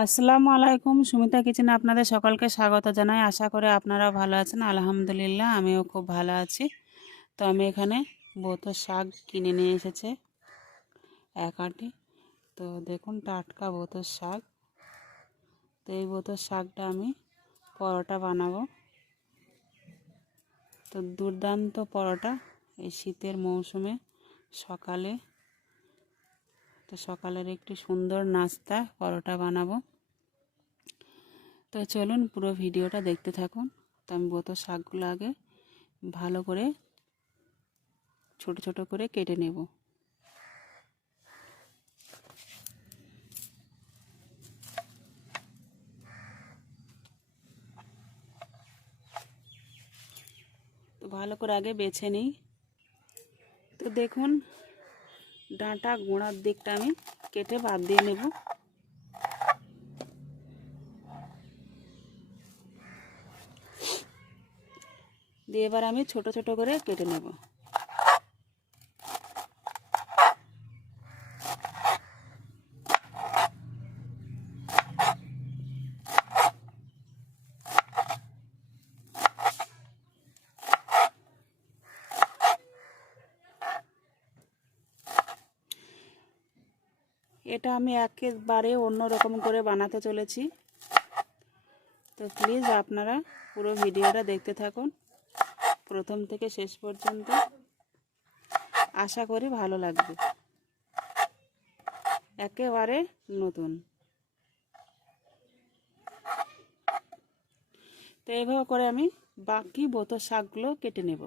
আসসালামু আলাইকুম। সুমিতা কিচেনে আপনাদের সকলকে স্বাগত জানাই। আশা করে আপনারা ভালো আছেন। আলহামদুলিল্লাহ আমিও খুব ভালো আছি। তো আমি এখানে বোতো শাক কিনে নিয়ে এসেছে এক আঁটি। তো দেখুন টাটকা বোতো শাক। তো এই বোতো শাকটা আমি পরোটা বানাবো। তো দুর্দান্ত পরোটা এই শীতের মৌসুমে সকালে। তো সকালের একটি সুন্দর নাস্তা পরোটা বানাবো। তো চলুন পুরো ভিডিওটা দেখতে থাকুন। তো আমি বোতো শাকগুলো আগে ভালো করে ছোট ছোট করে কেটে নেব। তো ভালো করে আগে বেছে নিই। তো দেখুন ডাঁটা গোড়ার দিকটা আমি কেটে বাদ দিয়ে নেব। দিয়ে এবার আমি ছোট ছোট করে কেটে নেব। এটা আমি একেবারে অন্য রকম করে বানাতে চলেছি। তো প্লিজ আপনারা পুরো ভিডিওটা দেখতে থাকুন প্রথম থেকে শেষ পর্যন্ত। আশা করি ভালো লাগবে। একেবারে নতুন। তো এইভাবে করে আমি বাকি বোতো শাকগুলো কেটে নেব।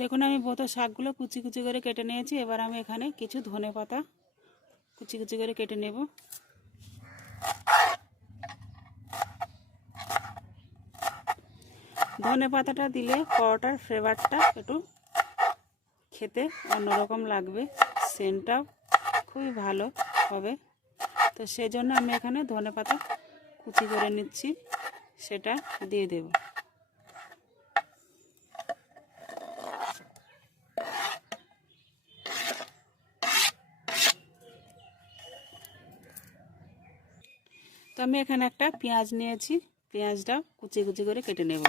দেখুন আমি বোতো শাকগুলো কুচি কুচি করে কেটে নিয়েছি। এবার আমি এখানে কিছু ধনেপাতা কুচি কুচি করে কেটে নেব। ধনেপাতাটা দিলে পরোটার ফ্লেভারটা একটু খেতে অন্যরকম লাগবে, সেন্টটাও খুবই ভালো হবে। তো সেই জন্য আমি এখানে ধনেপাতা কুচি করে নিচ্ছি, সেটা দিয়ে দেব। তো আমি এখানে একটা পেঁয়াজ নিয়েছি, পেঁয়াজটা কুচি কুচি করে কেটে নেব।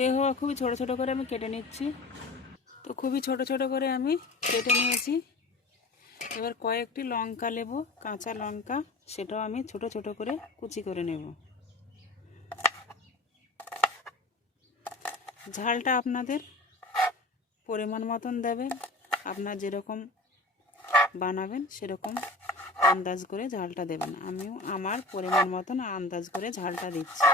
তো খুবই ছোট ছোট করে আমি কেটে নিচ্ছি। তো খুবই ছোট ছোট করে আমি কেটে নিয়েছি। এবার কয়েকটি লঙ্কা নেব, কাঁচা লঙ্কা, সেটাও আমি ছোট ছোট করে কুচি করে নেব। ঝালটা আপনাদের পরিমাণ মতন দেবেন, আপনার যেরকম বানাবেন সেরকম আন্দাজ করে ঝালটা দেবেন। আমিও আমার পরিমাণ মতন আন্দাজ করে ঝালটা দিচ্ছি।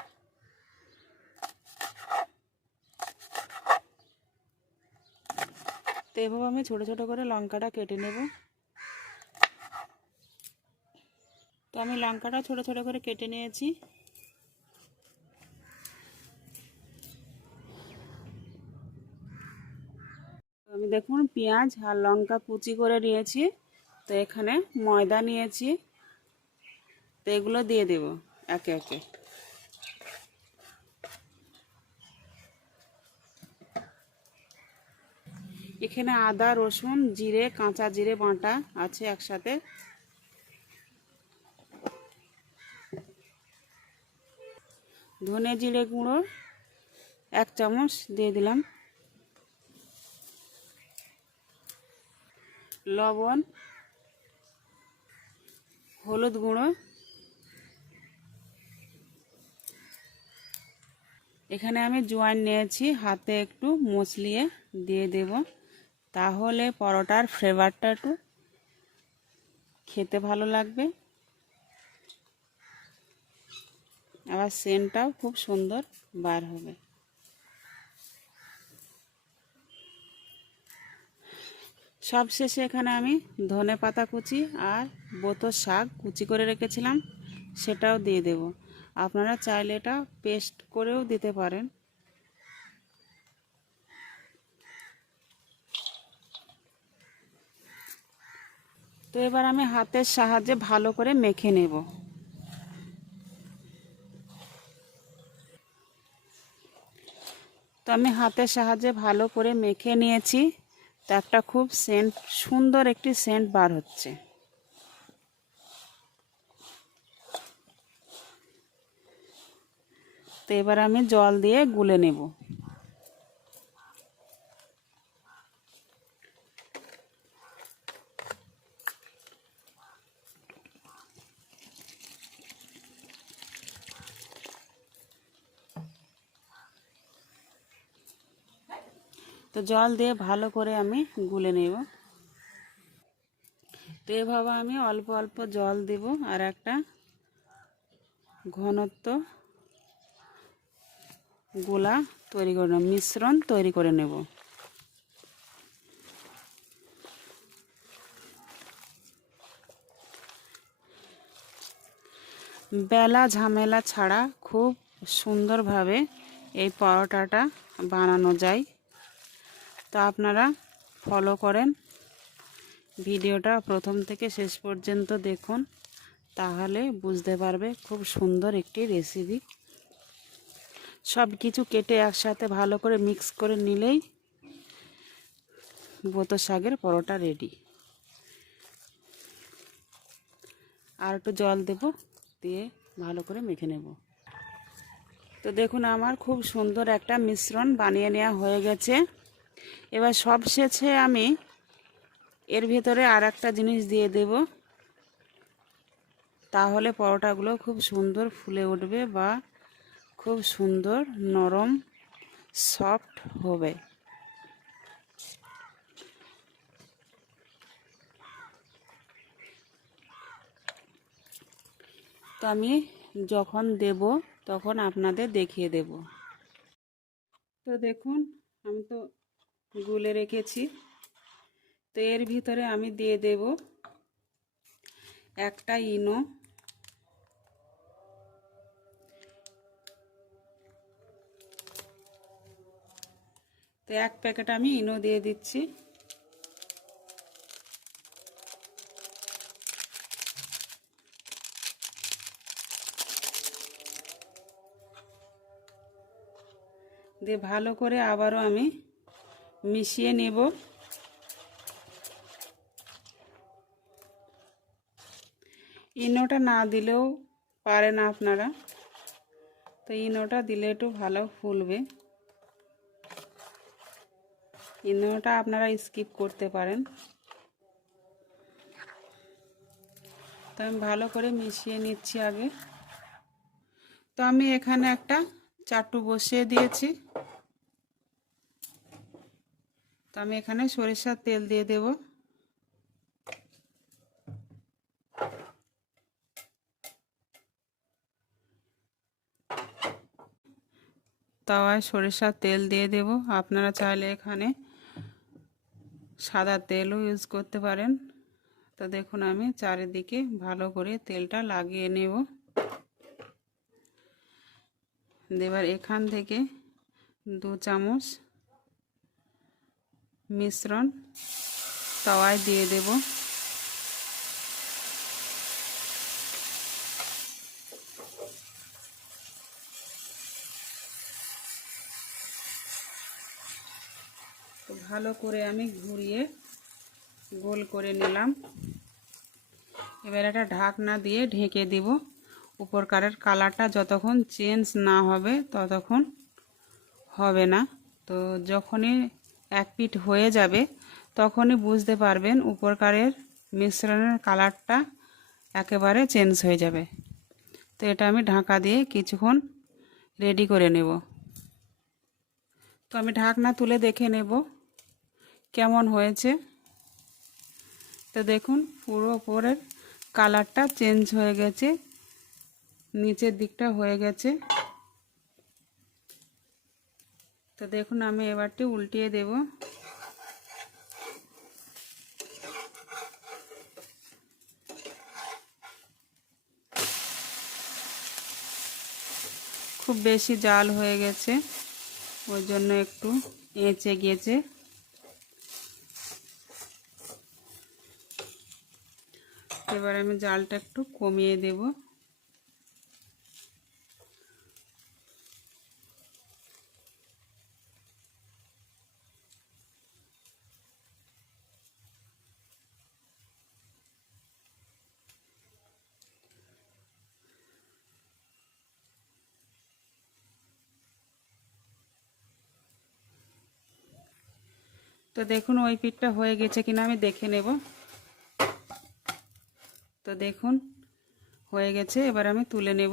তো এভাবে আমি ছোট ছোট করে লঙ্কাটা কেটে নেব। তো আমি লঙ্কাটা ছোট ছোট করে কেটে নিয়েছি। আমি দেখুন পেঁয়াজ আর লঙ্কা কুচি করে নিয়েছি। তো এখানে ময়দা নিয়েছি, তো এগুলো দিয়ে দেব একে একে। এখানে আদা রসুন জিরে কাঁচা জিরে বাটা আছে একসাথে। ধনে জিরে গুঁড়ো 1 চামচ দিয়ে দিলাম। লবণ, হলুদ গুঁড়ো, এখানে আমি জোয়ান নিয়েছি, হাতে একটু মচলিয়ে দিয়ে দেব, তাহলে পরোটার ফ্লেভারটা একটু খেতে ভালো লাগবে, আবার সেন্টটাও খুব সুন্দর বার হবে। সবশেষে এখানে আমি ধনেপাতা কুচি আর বোতো শাক কুচি করে রেখেছিলাম, সেটাও দিয়ে দেব। আপনারা চাইলে এটা পেস্ট করেও দিতে পারেন। তো এবার আমি হাতের সাহায্যে ভালো করে মেখে নেব। তো আমি হাতের সাহায্যে ভালো করে মেখে নিয়েছি। তো একটা খুব সুন্দর একটি সেন্ট বার হচ্ছে। তো এবার আমি জল দিয়ে গুলে নেব। তো জল দিয়ে ভালো করে আমি গুলে নেব। তো এভাবে আমি অল্প অল্প জল দেব আর একটা ঘনত্ব গোলা তৈরি করে নেব, মিশ্রণ তৈরি করে নেব। বেলা ঝামেলা ছাড়া খুব সুন্দরভাবে এই পরোটাটা বানানো যায়। তো আপনারা ফলো করেন, ভিডিওটা প্রথম থেকে শেষ পর্যন্ত দেখুন, তাহলে বুঝতে পারবে খুব সুন্দর একটি রেসিপি। সব কিছু কেটে একসাথে ভালো করে মিক্স করে নিলেই বোতো শাকের পরোটা রেডি। আর একটু জল দেব, দিয়ে ভালো করে মেখে নেব। তো দেখুন আমার খুব সুন্দর একটা মিশ্রণ বানিয়ে নেওয়া হয়ে গেছে। এবার সবশেষে আমি এর ভিতরে আর একটা জিনিস দিয়ে দেব, তাহলে পরোটাগুলো খুব সুন্দর ফুলে উঠবে বা খুব সুন্দর নরম সফট হবে। তো আমি যখন দেব তখন আপনাদের দেখিয়ে দেব। তো দেখুন আমি তো গুলে রেখেছি। তো এর ভিতরে আমি দিয়ে দেব একটা ইনো, তো এক প্যাকেট আমি ইনো দিয়ে দিচ্ছি। দিয়ে ভালো করে আবারও আমি মিশিয়ে নেব। ইনোটা না দিলেও পারেন আপনারা, তো ইনোটা দিলে একটু ভালো ফুলবে। ইনোটা আপনারা স্কিপ করতে পারেন। তো আমি ভালো করে মিশিয়ে নিচ্ছি আগে। তো আমি এখানে একটা চাটু বসিয়ে দিয়েছি। তো আমি এখানে সরিষার তেল দিয়ে দেব। তাওয়ায় সরিষার তেল দিয়ে দেব। আপনারা চাইলে এখানে সাদা তেলও ইউজ করতে পারেন। তো দেখুন আমি চারিদিকে ভালো করে তেলটা লাগিয়ে নেব। এবার এখান থেকে 2 চামচ মিশ্রণ তাওয়ায় দিয়ে দেব। তো ভালো করে আমি ঘুরিয়ে গোল করে নিলাম। এবার একটা ঢাকনা দিয়ে ঢেকে দিব। উপরকারের কালারটা যতক্ষণ চেঞ্জ না হবে ততক্ষণ হবে না। তো যখনই এক পিঠ হয়ে যাবে তখনই বুঝতে পারবেন উপরকারের মিশ্রণের কালারটা একেবারে চেঞ্জ হয়ে যাবে। তো এটা আমি ঢাকা দিয়ে কিছুক্ষণ রেডি করে নেব। তো আমি ঢাকনা তুলে দেখে নেব কেমন হয়েছে। তো দেখুন পুরো উপরের কালারটা চেঞ্জ হয়ে গেছে, নিচের দিকটা হয়ে গেছে। তো দেখুন আমি এবারটি উল্টিয়ে দেব। খুব বেশি জাল হয়ে গেছে, ওই জন্য একটু এঁচে গেছে। এবার আমি জালটা একটু কমিয়ে দেব। তো দেখুন ওই পিঠটা হয়ে গেছে কিনা আমি দেখে নেব। তো দেখুন হয়ে গেছে, এবার আমি তুলে নেব।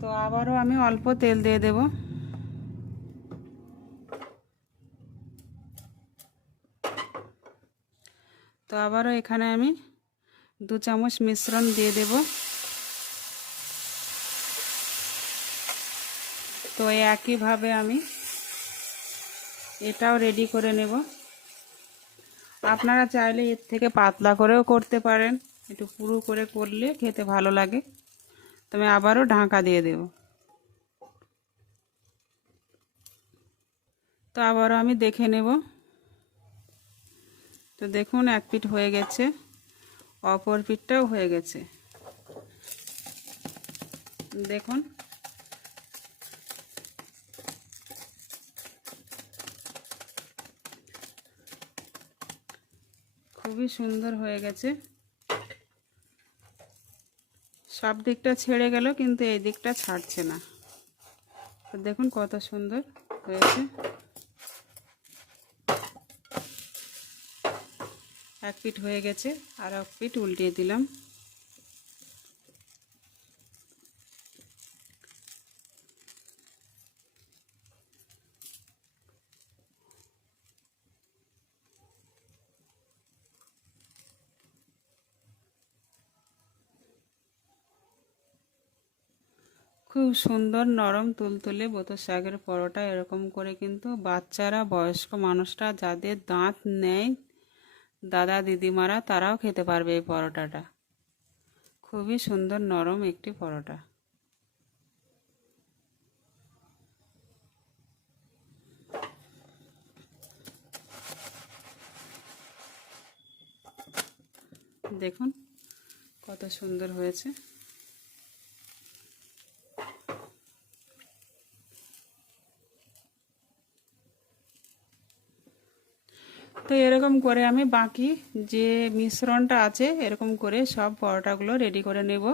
তো আবারও আমি অল্প তেল দিয়ে দেব। তো আবারও এখানে আমি 2 চামচ মিশ্রণ দিয়ে দেব। তো একইভাবে আমি এটাও রেডি করে নেব। আপনারা চাইলে এর থেকে পাতলা করেও করতে পারেন, একটু পুরু করে করলে খেতে ভালো লাগে। তো আমি আবারও ঢাকা দিয়ে দেব। তো আবারও আমি দেখে নেব। তো দেখুন এক পিঠ হয়ে গেছে, অপর পিঠটাও হয়ে গেছে। দেখুন খুবই সুন্দর হয়ে গেছে। সব দিকটা ছেড়ে গেল কিন্তু এই দিকটা ছাড়ছে না। তো দেখুন কত সুন্দর হয়েছে। এক পিঠ হয়ে গেছে, আর এক পিঠ উল্টিয়ে দিলাম। খুব সুন্দর নরম তুলতুলে বোতো শাকের পরোটা। এরকম করে কিন্তু বাচ্চারা, বয়স্ক মানুষরা, যাদের দাঁত নেই, দাদা দিদিমারা, তারাও খেতে পারবে এই পরোটাটা। খুবই সুন্দর নরম একটি পরোটা। দেখুন কত সুন্দর হয়েছে। তো এরকম করে আমি বাকি যে মিশ্রণটা আছে এরকম করে সব পরোটাগুলো রেডি করে নেব।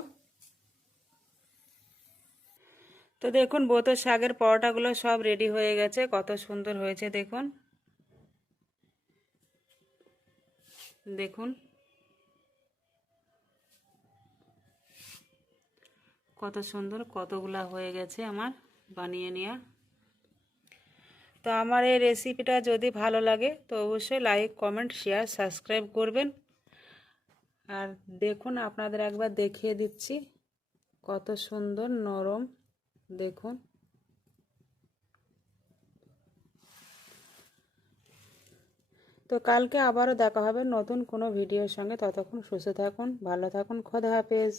তো দেখুন বোতো শাকের পরোটাগুলো সব রেডি হয়ে গেছে, কত সুন্দর হয়েছে দেখুন। দেখুন কত সুন্দর, কতগুলা হয়ে গেছে আমার বানিয়ে নেওয়া। তো আমার এই রেসিপিটা যদি ভালো লাগে তো অবশ্যই লাইক, কমেন্ট, শেয়ার, সাবস্ক্রাইব করবেন। আর দেখুন আপনাদের একবার দেখিয়ে দিচ্ছি কত সুন্দর নরম। দেখুন তো কালকে আবারও দেখা হবে নতুন কোনো ভিডিওর সঙ্গে। ততক্ষণ সুস্থ থাকুন, ভালো থাকুন, খোদা হাফেজ।